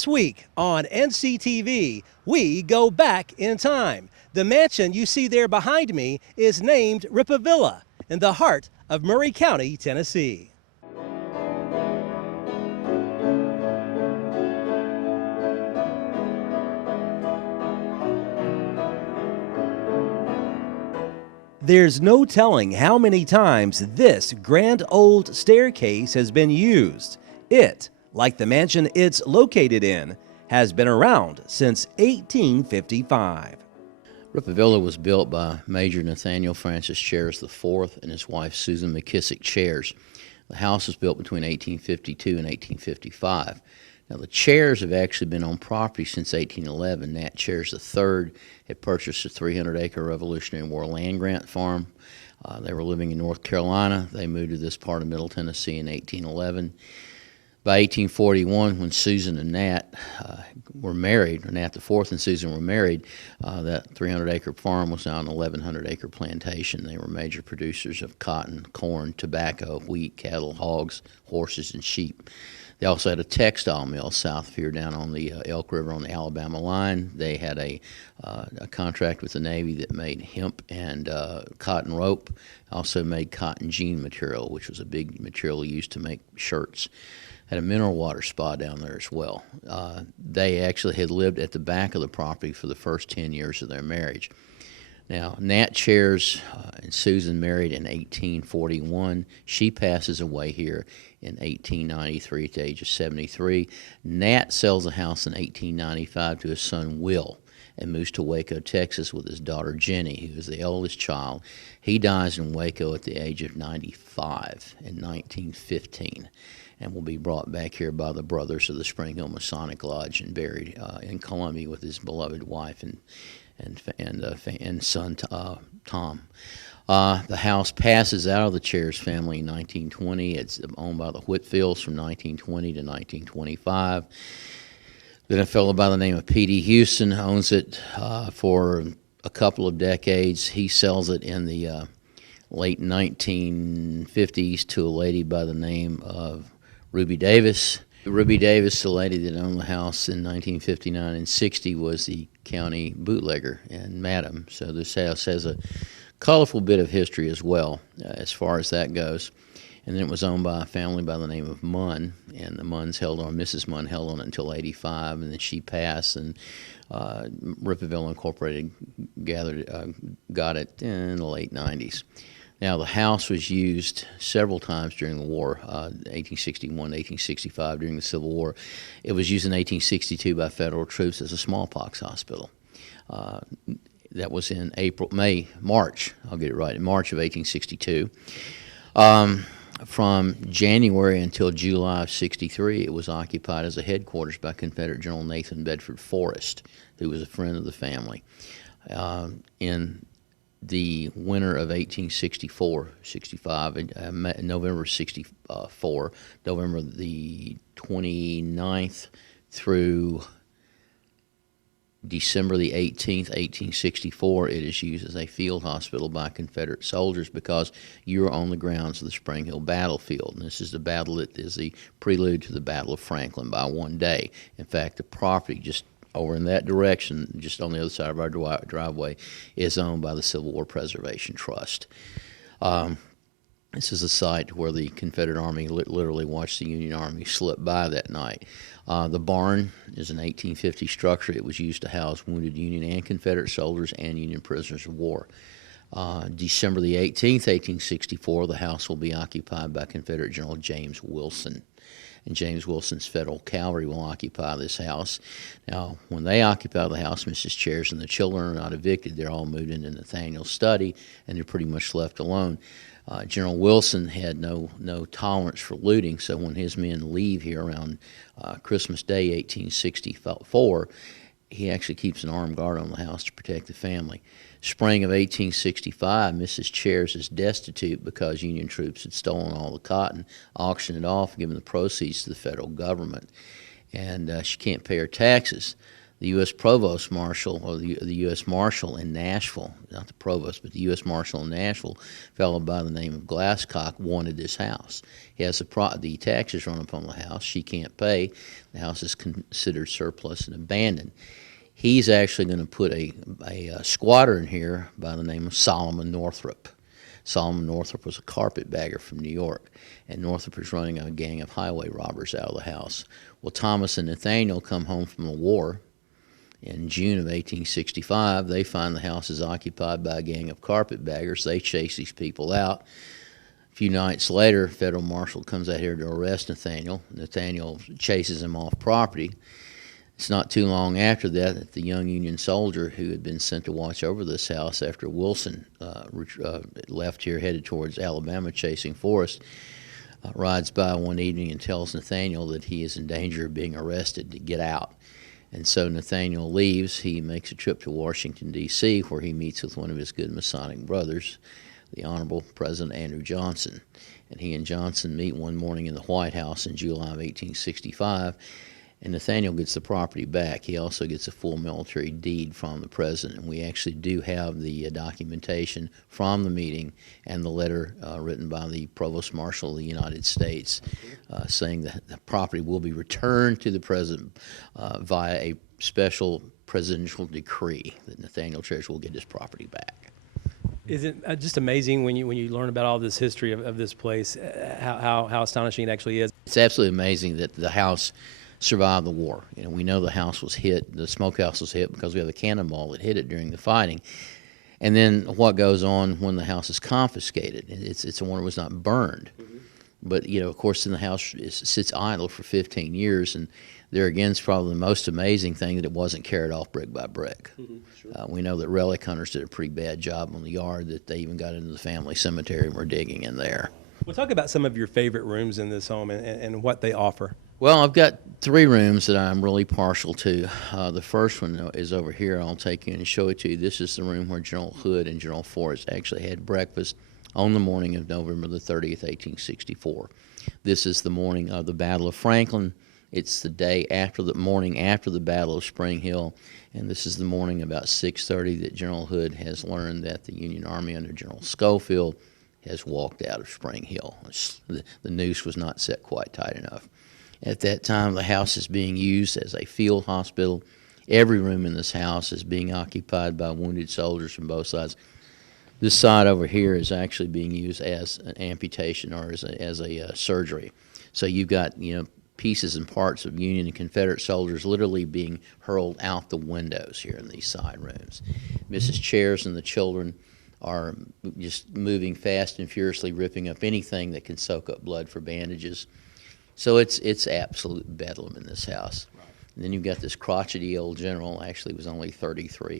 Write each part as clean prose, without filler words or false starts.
This week on NCTV, we go back in time. The mansion you see there behind me is named RippaVilla in the heart of Murray County, Tennessee. There's no telling how many times this grand old staircase has been used. It, like the mansion it's located in, has been around since 1855. RippaVilla was built by Major Nathaniel Francis Chairs IV and his wife Susan McKissick Chairs. The house was built between 1852 and 1855. Now, the Chairs have actually been on property since 1811. Nat Chairs III had purchased a 300-acre Revolutionary War land grant farm. They were living in North Carolina. They moved to this part of Middle Tennessee in 1811. By 1841, when Susan and Nat were married, or Nat IV and Susan were married, that 300-acre farm was now an 1,100-acre plantation. They were major producers of cotton, corn, tobacco, wheat, cattle, hogs, horses, and sheep. They also had a textile mill south of here down on the Elk River on the Alabama line. They had a contract with the Navy that made hemp and cotton rope, also made cotton jean material, which was a big material used to make shirts. Had a mineral water spa down there as well. They actually had lived at the back of the property for the first 10 years of their marriage. Now, Nat Chairs and Susan married in 1841. She passes away here in 1893 at the age of 73. Nat sells the house in 1895 to his son Will and moves to Waco, Texas with his daughter Jenny, who is the eldest child. He dies in Waco at the age of 95 in 1915 and will be brought back here by the brothers of the Spring Hill Masonic Lodge and buried in Columbia with his beloved wife and son Tom. The house passes out of the Chairs family in 1920. It's owned by the Whitfields from 1920 to 1925. Then a fellow by the name of P.D. Houston owns it for a couple of decades. He sells it in the late 1950s to a lady by the name of Ruby Davis. Ruby Davis, the lady that owned the house in 1959 and 60, was the county bootlegger and madam. So this house has a colorful bit of history as well, as far as that goes. And then it was owned by a family by the name of Munn, and the Munns held on, Mrs. Munn held on it until 85, and then she passed, and RippaVilla Incorporated got it in the late 90s. Now, the house was used several times during the war, 1861 to 1865 during the Civil War. It was used in 1862 by federal troops as a smallpox hospital. That was in March, I'll get it right, in March of 1862. From January until July of 63, it was occupied as a headquarters by Confederate General Nathan Bedford Forrest, who was a friend of the family. In the winter of 1864-65, November 64, November the 29th through December the 18th, 1864, it is used as a field hospital by Confederate soldiers because you are on the grounds of the Spring Hill battlefield. And this is the battle that is the prelude to the Battle of Franklin by one day. In fact, the property just over in that direction, just on the other side of our driveway, is owned by the Civil War Preservation Trust. This is a site where the Confederate Army literally watched the Union Army slip by that night. The barn is an 1850 structure. It was used to house wounded Union and Confederate soldiers and Union prisoners of war. December the 18th, 1864, the house will be occupied by Confederate General James Wilson. And James Wilson's Federal Cavalry will occupy this house. Now, when they occupy the house, Mrs. Chairs and the children are not evicted. They're all moved into Nathaniel's study, and they're pretty much left alone. General Wilson had no tolerance for looting, so when his men leave here around Christmas Day, 1864, he actually keeps an armed guard on the house to protect the family. Spring of 1865, Mrs. Chairs is destitute because Union troops had stolen all the cotton, auctioned it off, given the proceeds to the federal government, and she can't pay her taxes. the U.S. Provost Marshal, or the U.S. Marshal in Nashville, not the Provost, but the U.S. Marshal in Nashville, a fellow by the name of Glasscock, wanted this house. He has the taxes run upon the house. She can't pay. The house is considered surplus and abandoned. He's actually going to put a squatter in here by the name of Solomon Northrop. Solomon Northrop was a carpetbagger from New York, and Northrop is running a gang of highway robbers out of the house. Well, Thomas and Nathaniel come home from the war. In June of 1865, they find the house is occupied by a gang of carpetbaggers. They chase these people out. A few nights later, a federal marshal comes out here to arrest Nathaniel. Nathaniel chases him off property. It's not too long after that the young Union soldier who had been sent to watch over this house after Wilson left here, headed towards Alabama chasing Forrest, rides by one evening and tells Nathaniel that he is in danger of being arrested to get out. And so Nathaniel leaves. He makes a trip to Washington, D.C., where he meets with one of his good Masonic brothers, the Honorable President Andrew Johnson. And he and Johnson meet one morning in the White House in July of 1865, and Nathaniel gets the property back. He also gets a full military deed from the president. And we actually do have the documentation from the meeting and the letter written by the Provost Marshal of the United States saying that the property will be returned to the president via a special presidential decree that Nathaniel Treasure will get his property back. Is it just amazing when you learn about all this history of this place, how astonishing it actually is? It's absolutely amazing that the house survived the war. You know, we know the house was hit, the smokehouse was hit because we have a cannonball that hit it during the fighting. And then what goes on when the house is confiscated? It's a wonder it was not burned. Mm-hmm. But, you know, of course, then the house sits idle for 15 years, and there again is probably the most amazing thing that it wasn't carried off brick by brick. Mm-hmm. Sure. We know that relic hunters did a pretty bad job on the yard, that they even got into the family cemetery and were digging in there. Well, talk about some of your favorite rooms in this home and what they offer. Well, I've got 3 rooms that I'm really partial to. The first one is over here. I'll take you and show it to you. This is the room where General Hood and General Forrest actually had breakfast on the morning of November the 30th, 1864. This is the morning of the Battle of Franklin. It's the day after the morning after the Battle of Spring Hill, and this is the morning about 6:30 that General Hood has learned that the Union Army under General Schofield has walked out of Spring Hill. The noose was not set quite tight enough. At that time, the house is being used as a field hospital. Every room in this house is being occupied by wounded soldiers from both sides. This side over here is actually being used as an amputation or as a surgery. So you've got, you know, pieces and parts of Union and Confederate soldiers literally being hurled out the windows here in these side rooms. Mrs. Chairs and the children are just moving fast and furiously, ripping up anything that can soak up blood for bandages. So it's absolute bedlam in this house. Right. And then you've got this crotchety old general. Actually, he was only 33.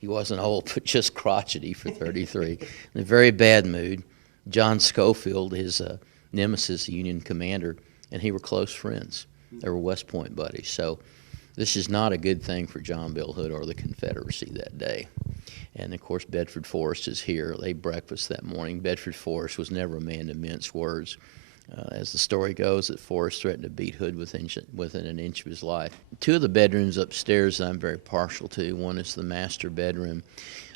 He wasn't old, but just crotchety for 33. In a very bad mood. John Schofield, his nemesis, the Union commander, and he were close friends. They were West Point buddies. So this is not a good thing for John Bill Hood or the Confederacy that day. And, of course, Bedford Forrest is here. They breakfast that morning. Bedford Forrest was never a man to mince words. As the story goes, that Forrest threatened to beat Hood within an inch of his life. 2 of the bedrooms upstairs that I'm very partial to. One is the master bedroom.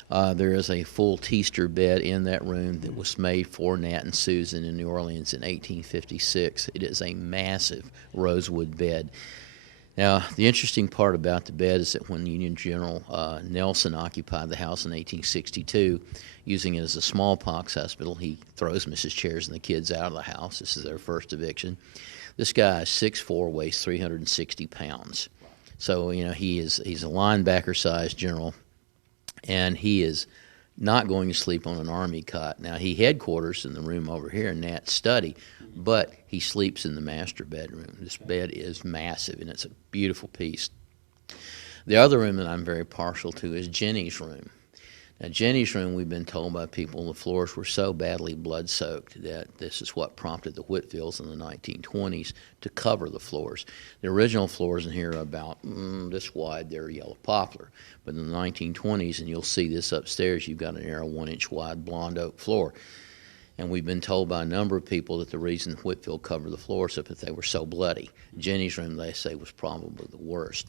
There is a full teaster bed in that room that was made for Nat and Susan in New Orleans in 1856. It is a massive rosewood bed. Now, the interesting part about the bed is that when Union General Nelson occupied the house in 1862, using it as a smallpox hospital, he throws Mrs. Chairs and the kids out of the house. This is their first eviction. This guy is 6'4", weighs 360 pounds. So, you know, he's a linebacker-sized general, and he is not going to sleep on an army cot. Now, he headquarters in the room over here in Nat's study, but he sleeps in the master bedroom. This bed is massive, and it's a beautiful piece. The other room that I'm very partial to is Jenny's room. Now, Jenny's room, we've been told by people, the floors were so badly blood-soaked that this is what prompted the Whitfields in the 1920s to cover the floors. The original floors in here are about this wide. They're yellow poplar. But in the 1920s, and you'll see this upstairs, you've got an narrow 1-inch wide blonde oak floor. And we've been told by a number of people that the reason Whitfield covered the floors up that they were so bloody. Jenny's room, they say, was probably the worst.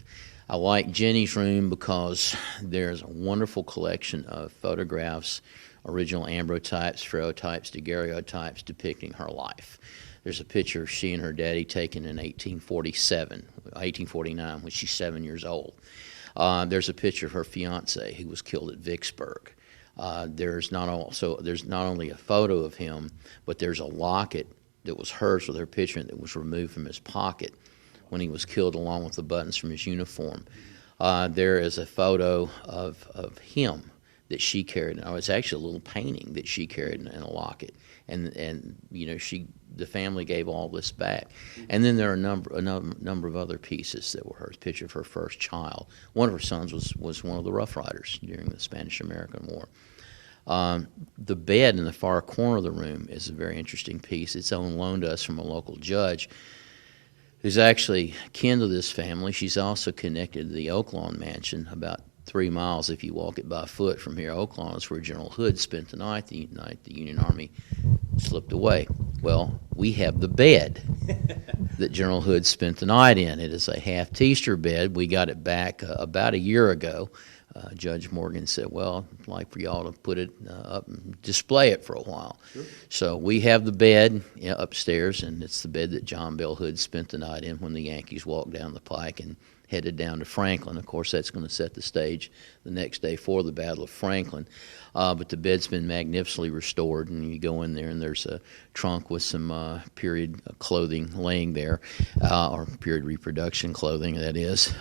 I like Jenny's room because there's a wonderful collection of photographs, original ambrotypes, ferrotypes, daguerreotypes depicting her life. There's a picture of she and her daddy taken in 1849, when she's 7 years old. There's a picture of her fiance who was killed at Vicksburg. There's not only a photo of him, but there's a locket that was hers with her picture in it that was removed from his pocket when he was killed, along with the buttons from his uniform. There is a photo of him that she carried. Oh, it's actually a little painting that she carried in a locket, and you know, the family gave all this back. And then there are a number of other pieces that were hers. Picture of her first child. One of her sons was one of the Rough Riders during the Spanish-American War. The bed in the far corner of the room is a very interesting piece. It's on loan to us from a local judge who's actually kin to this family. She's also connected to the Oaklawn Mansion, about 3 miles if you walk it by foot from here. Oaklawn is where General Hood spent the night. The Union Army slipped away. Well, we have the bed that General Hood spent the night in. It is a half-teaster bed. We got it back about a year ago. Judge Morgan said, well, I'd like for y'all to put it up and display it for a while. Sure. So we have the bed upstairs, and it's the bed that John Bell Hood spent the night in when the Yankees walked down the pike and headed down to Franklin. Of course, that's going to set the stage the next day for the Battle of Franklin. But the bed's been magnificently restored, and you go in there, and there's a trunk with some period clothing laying there, or period reproduction clothing, that is.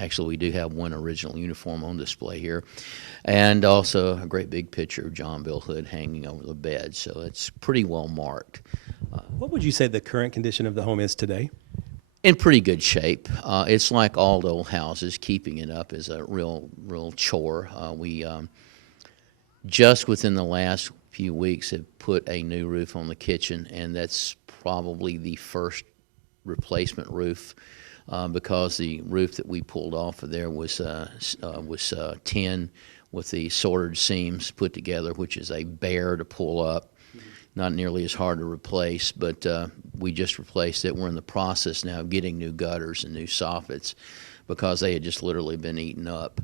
Actually, we do have one original uniform on display here, and also a great big picture of John Bell Hood hanging over the bed, so it's pretty well marked. What would you say the current condition of the home is today? In pretty good shape. It's like all the old houses. Keeping it up is a real chore. We just within the last few weeks have put a new roof on the kitchen, and that's probably the first replacement roof because the roof that we pulled off of there was tin with the sorted seams put together, which is a bear to pull up. Not nearly as hard to replace, but we just replaced it. We're in the process now of getting new gutters and new soffits because they had just literally been eaten up.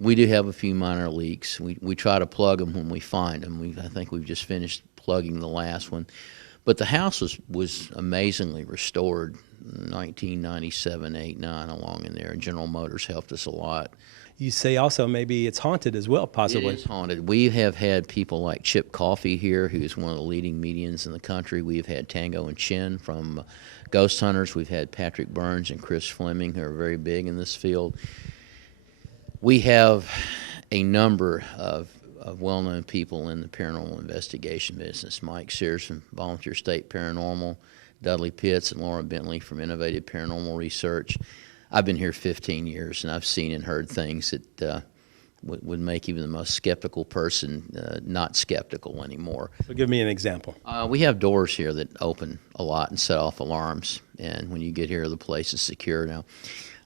We do have a few minor leaks. We try to plug them when we find them. I think we've just finished plugging the last one. But the house was amazingly restored in 1997, 8, 9, along in there. General Motors helped us a lot. You say also maybe it's haunted as well, possibly. It is haunted. We have had people like Chip Coffey here, who's one of the leading mediums in the country. We've had Tango and Chin from Ghost Hunters. We've had Patrick Burns and Chris Fleming, who are very big in this field. We have a number of well-known people in the paranormal investigation business. Mike Sears from Volunteer State Paranormal, Dudley Pitts and Laura Bentley from Innovative Paranormal Research. I've been here 15 years, and I've seen and heard things that would make even the most skeptical person not skeptical anymore. So give me an example. We have doors here that open a lot and set off alarms, and when you get here, the place is secure. Now,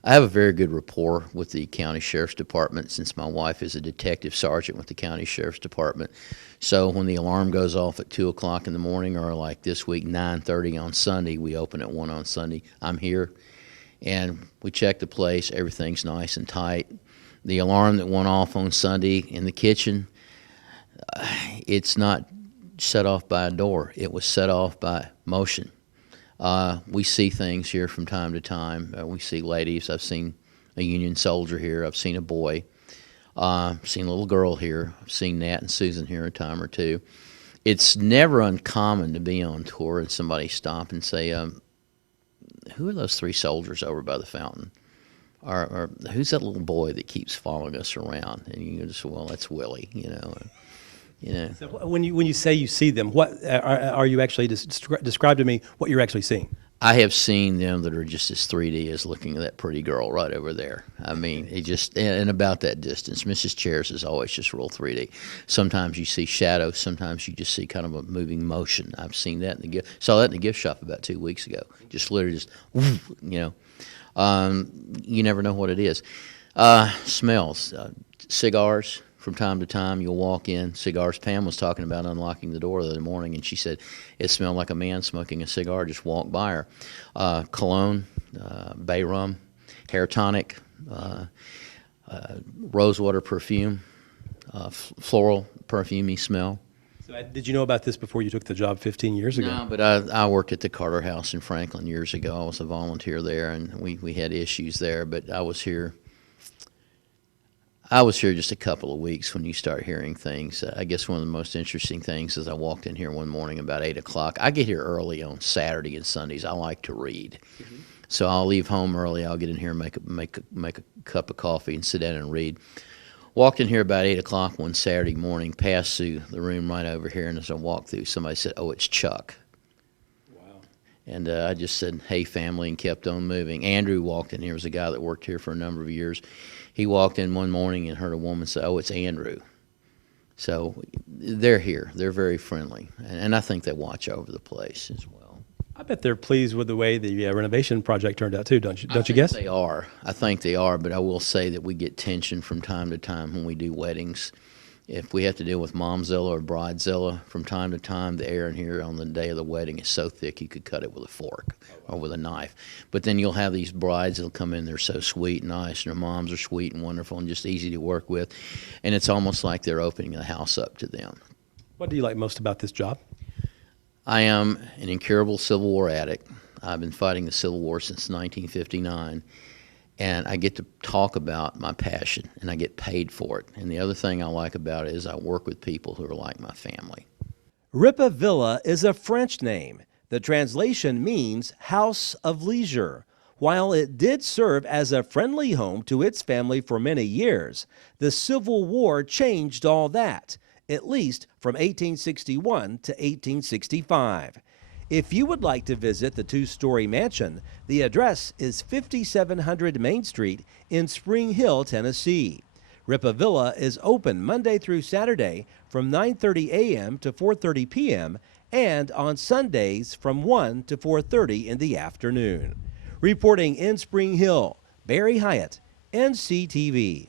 I have a very good rapport with the County Sheriff's Department since my wife is a detective sergeant with the County Sheriff's Department. So when the alarm goes off at 2 o'clock in the morning, or like this week, 9:30 on Sunday, we open at 1 on Sunday, I'm here. And we check the place. Everything's nice and tight. The alarm that went off on Sunday in the kitchen, it's not set off by a door. It was set off by motion. We see things here from time to time. We see ladies. I've seen a Union soldier here. I've seen a boy. I've seen a little girl here. I've seen Nat and Susan here a time or two. It's never uncommon to be on tour and somebody stop and say, who are those 3 soldiers over by the fountain? Or who's that little boy that keeps following us around? And you just, well, that's Willie, you know. So when you say you see them, what are you actually describe to me what you're actually seeing? I have seen them that are just as 3D as looking at that pretty girl right over there. I mean, it just, and about that distance. Mrs. Chairs is always just real 3D. Sometimes you see shadows. Sometimes you just see kind of a moving motion. I've seen that saw that in the gift shop about 2 weeks ago. Just literally just, you know. You never know what it is. Smells. Cigars from time to time, you'll walk in. Cigars. Pam was talking about unlocking the door the other morning, and she said it smelled like a man smoking a cigar. Just walked by her. Cologne, bay rum, hair tonic, rosewater perfume, floral perfumey smell. So, did you know about this before you took the job 15 years ago? No, but I worked at the Carter House in Franklin years ago. I was a volunteer there, and we had issues there. But I was here just a couple of weeks when you start hearing things. I guess one of the most interesting things is I walked in here one morning about 8 o'clock. I get here early on Saturday and Sundays. I like to read. Mm-hmm. So I'll leave home early. I'll get in here and make a cup of coffee and sit down and read. Walked in here about 8 o'clock one Saturday morning, passed through the room right over here, and as I walked through, somebody said, "Oh, it's Chuck." Wow. And I just said, "Hey, family," and kept on moving. Andrew walked in here. Was a guy that worked here for a number of years. He walked in one morning and heard a woman say, "Oh, it's Andrew." So they're here. They're very friendly, and I think they watch over the place as well. I bet they're pleased with the way the renovation project turned out too, don't you guess? They are. I think they are, but I will say that we get tension from time to time when we do weddings. If we have to deal with momzilla or bridezilla from time to time, the air in here on the day of the wedding is so thick you could cut it with a fork or with a knife. But then you'll have these brides that'll come in, they're so sweet and nice, and their moms are sweet and wonderful and just easy to work with. And it's almost like they're opening the house up to them. What do you like most about this job? I am an incurable Civil War addict. I've been fighting the Civil War since 1959, and I get to talk about my passion, and I get paid for it. And the other thing I like about it is I work with people who are like my family. RippaVilla is a French name. The translation means house of leisure. While it did serve as a friendly home to its family for many years, the Civil War changed all that, at least from 1861 to 1865. If you would like to visit the two-story mansion, the address is 5700 Main Street in Spring Hill, Tennessee. RippaVilla is open Monday through Saturday from 9:30 a.m. to 4:30 p.m. and on Sundays from 1 to 4:30 in the afternoon. Reporting in Spring Hill, Barry Hyatt, NCTV.